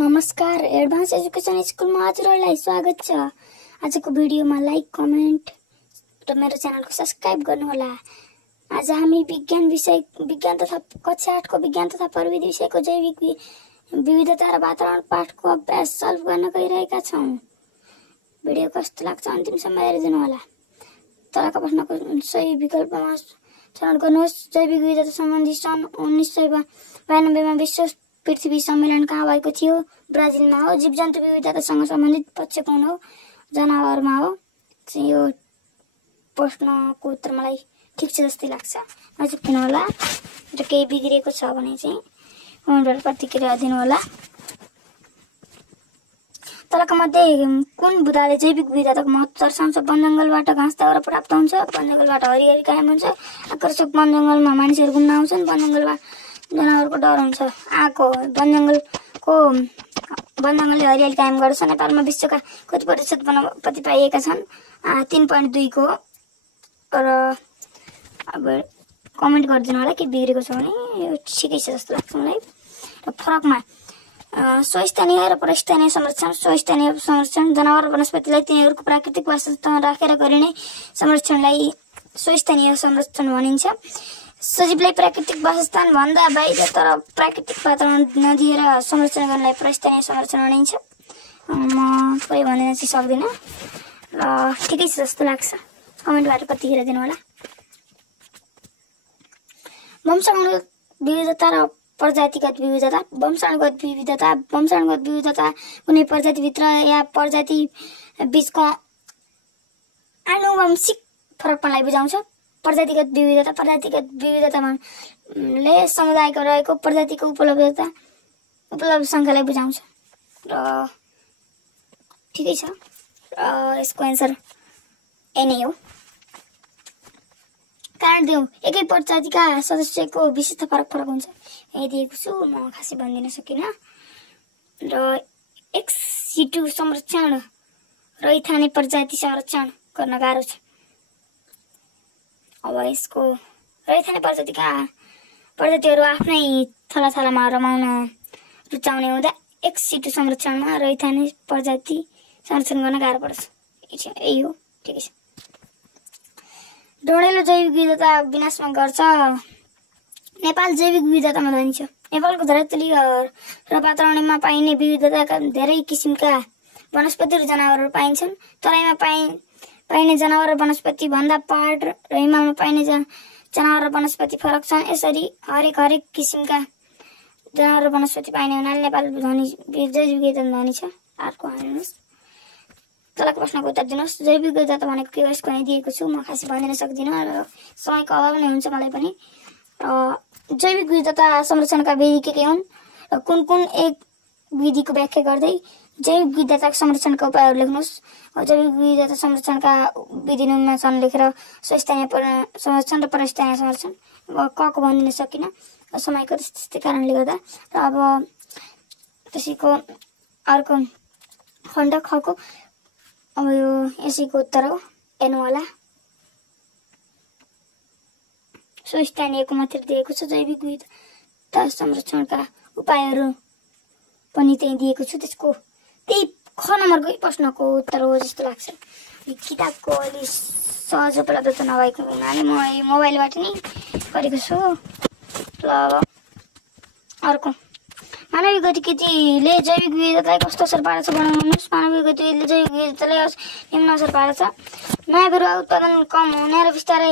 नमस्कार advance education स्कुलमा हजुरहरूलाई स्वागत छ। आजको भिडियोमा लाइक कमेन्ट र मेरो च्यानलको सब्स्क्राइब गर्नुहोला। आज हामी विज्ञान तथा कक्षा 8 को विज्ञान तथा प्रविधि विषयको जैविक विविधता र वातावरण पाठको अभ्यास सल्भ गर्न गइरहेका छौं। भिडियो कस्तो लाग्छ अन्तिमसम्म हेरिदिनुहोला। तलका प्रश्नको सही विकल्पमा छनौट गर्नुहोस्। जैविक विविधता सम्बन्धी सन् 1992 मा विश्व पृथ्वी सम्मेलन कहाँ भएको थियो? ब्राजिलमा हो। जीवजन्तु विविधतासँग सम्बन्धित पक्ष कुन हो? जनावरमा हो। यो प्रश्नको उत्तर मलाई ठिक छ जस्तै लाग्छ। नचुक्नु होला र केही बिग्रेको छ भने चाहिँ कमेन्टबाट प्रतिक्रिया दिनुहोला। तलका मध्ये कुन बुदाले जैविक विविधताको महत्त्व दर्शाउँछ? वन जङ्गलबाट घाँस दाउरा प्राप्त हुन्छ, वन जङ्गलबाट हरियाली कायम हुन्छ, आकर्षक वन जङ्गलमा मानिसहरू घुम्न आउँछन्, वन जङ्गलबाट जनावरको डर हुन्छ। आको वन जङ्गलले हरियाली कायम गर्छ। नेपालमा विश्वका कति प्रतिशत वनस्पति पाइएका छन्? 3.2 को। र अब कमेन्ट गरिदिनु होला के बिग्रेको छ भने। यो ठिकै छ जस्तो लाग्छ मलाई। र फरकमा स्वस्थानीय र परस्थानीय संरक्षण। स्वस्थानीय संरक्षण जनावर र वनस्पतिलाई तिनीहरूको प्राकृतिक वासस्थानमा राखेर गरिने संरक्षणलाई स्वस्थानीय संरक्षण भनिन्छ। सजीवलाई प्राकृतिक वासस्थान भन्दा बाहिर तर प्राकृतिक वातावरण नदिएर संरक्षण गर्नलाई परस्थानीय संरक्षण भनिन्छ। म कोही भनिन चाहिँ सक्दिनँ र ठिकै छ जस्तो लाग्छ। कमेन्टबाट प्रतिक्रिया दिनु होला। वंशाणुगत विविधता र प्रजातिगत विविधता। वंशाणुगत विविधता कुनै प्रजातिभित्र या प्रजाति बीचको आनुवंशिक फरकपनलाई बुझाउँछ। प्रजातिगत विविधतामा समुदायको रहेको प्रजातिको उपलब्ध संख्यालाई बुझाउँछ। र ठिकै छ। र यसको एन्सर ए नै हो। कारण दिउँ एकै प्रजातिका सदस्यको विशिष्ट फरक हुन्छ। यही दिएको छु, म खासै भनिदिन सकिनँ। र एक्सिटु संरक्षण रैथाने प्रजाति संरक्षण गर्न गाह्रो छ। अब यसको रैथाने प्रजातिहरू आफ्नै थलाथलामा रमाउन रुचाउने हुँदा एक्सिटु संरक्षणमा रैथाने प्रजाति संरक्षण गर्न गाह्रो पर्छ। यही हो, ठिकै छ। डढेलो जैविक विविधता विनाशमा गर्छ। नेपाल जैविक विविधतामा धनी छ। नेपालको धरातली र वातावरणमा पाइने विविधताका धेरै किसिमका वनस्पति र जनावरहरू पाइन्छन्। तराईमा पाइने जनावर र वनस्पति भन्दा पहाड र हिमालमा पाइने जनावर र वनस्पति फरक छन्। यसरी हरेक किसिमका जनावर र वनस्पति पाइने हुनाले नेपाल जैविक विविधतामा धनी छ। अर्को हेर्नुहोस्। तलको प्रश्नको उत्तर दिनुहोस्। जैविक विविधता भनेको के हो? यसको यहाँ दिएको छु, म खासै भनिदिन सक्दिनँ र समयको अभाव नै हुन्छ मलाई पनि। जैविक विविधता संरक्षणका विधि के हुन् र कुन एक विधिको व्याख्या गर्दै जैविक विविधता संरक्षणका उपायहरू लेख्नुहोस्। जैविक विविधता संरक्षणका विधि निम्न लेखेर स्वस्थानीय संरक्षण र परस्थानीय संरक्षण। कको भनिदिन सकिनँ समयको त्यस्तै कारणले गर्दा। र अब त्यसैको अर्को खण्ड खको। अब यो यसैको उत्तर हो, हेर्नु होला। स्वस्थानीयको मात्र दिएको छ। जैविक विविधता संरक्षणका उपायहरू पनि त्यही दिएको छु। त्यही ख नम्बरकै प्रश्नको उत्तर हो जस्तो लाग्छ। किताबको अलि सहज उपलब्धता नभएको हुनाले म मोबाइलबाट नै गरेको छु। ल अब अर्को। मानवीय गतिविधिले जैविक विविधतालाई कस्तो असर पार्छ भन्नुहोस्। मानवीय गतिविधिले जैविक विविधतालाई निम्न असर पार्छ। नयाँ बिरुवा उत्पादन कम हुने र बिस्तारै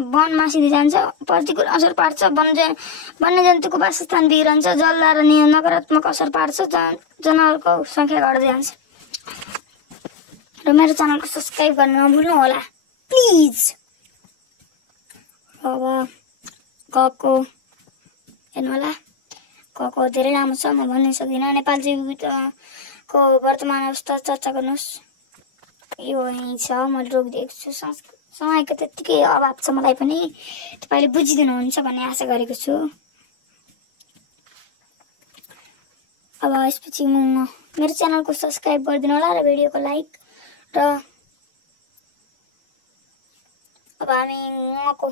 वन मासिँदै जान्छ। प्रतिकूल असर पार्छ। वन्यजन्तुको वासस्थान बिग्रन्छ। जलधारा नकारात्मक असर पार्छ। जनावरको संख्या घट्दै जान्छ। र मेरो च्यानलको सब्स्क्राइब गर्न नभुल्नु होला प्लिज। अब कको हेर्नु होला। कको धेरै लामो छ, म भन्न सक्दिनँ। नेपाल जैविक विविधताको वर्तमान अवस्था चर्चा गर्नुहोस्। यो यही छ, मैले रोकिदिएको छु। समयको त्यत्तिकै अभाव छ मलाई पनि। तपाईँले बुझिदिनुहुन्छ भन्ने आशा गरेको छु। अब यसपछि म मेरो च्यानलको सब्स्क्राइब गरिदिनु होला र भिडियोको लाइक। र अब हामी उहाँको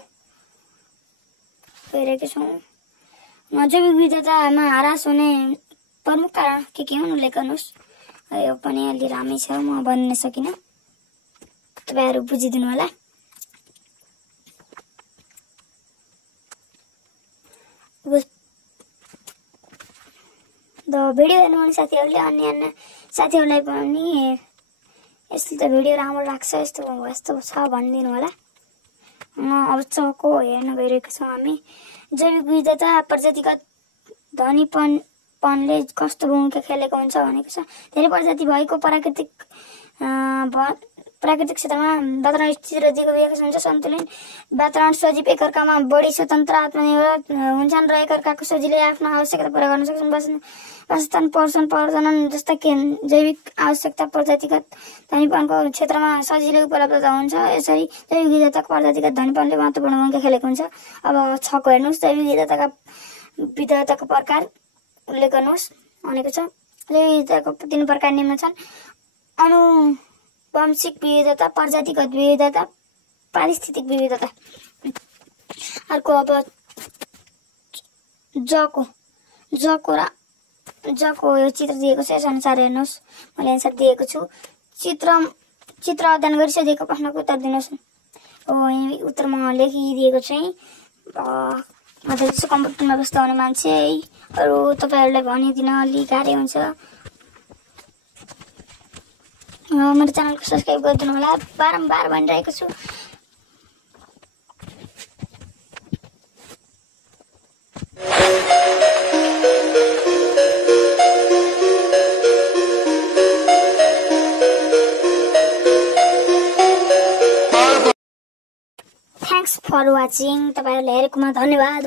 गइरहेका छौँ। जैविक विविधतामा ह्रास हुने प्रमुख कारण के हुन् उल्लेख गर्नुहोस्। यो पनि अलि लामै छ, म भन्न सकिनँ, तपाईहरु बुझिदिनु होला। भिडियो हेर्नुहुने साथीहरूले अन्य साथीहरूलाई पनि यसले त भिडियो राम्रो लाग्छ, यस्तो छ भनिदिनु होला। अब चको हेर्न गइरहेको छौँ हामी। जैविक विविधता प्रजातिगत धनीपनले कस्तो भूमिका खेलेको हुन्छ भनेको छ। धेरै प्रजाति भएको प्राकृतिक क्षेत्रमा वातावरण स्थिर दिएको विकास हुन्छ। सन्तुलित वातावरण सजीव एकअर्कामा बढी स्वतन्त्र आत्मनिर्भर हुन्छन् र एकअर्काको सजिलै आफ्नो आवश्यकता पूरा गर्न सक्छन्। वासस्थान, पोषण, प्रजनन जस्ता जैविक आवश्यकता प्रजातिगत धनीपनको क्षेत्रमा सजिलै उपलब्ध हुन्छ। यसरी जैविक विविधताको प्रजातिगत धनीपनले महत्त्वपूर्ण भूमिका खेलेको हुन्छ। अब 6 को हेर्नुहोस्। जैविक विविधताको प्रकार उल्लेख गर्नुहोस् भनेको छ। जैविक विविधताको 3 प्रकार निम्न छन्: आनुवंशिक विविधता, प्रजातिगत विविधता, पारिस्थितिक विविधता। अर्को अब जको यो चित्र दिएको छ, यस अनुसार हेर्नुहोस्। मैले एन्सर दिएको छु। चित्र अध्ययन गरी सोधिएको प्रश्नको उत्तर दिनुहोस्। उत्तरमा लेखिदिएको चाहिँ म त त्यसो कम्प्युटरमा व्यस्त हुने मान्छे है, अरू तपाईहरुलाई भनिदिन अलि गाह्रै हुन्छ। मेरो च्यानलको सब्स्क्राइब गरिदिनु होला, बारम्बार भनिरहेको छु। Thanks for watching. तपाईहरुले हेरेकोमा धन्यवाद।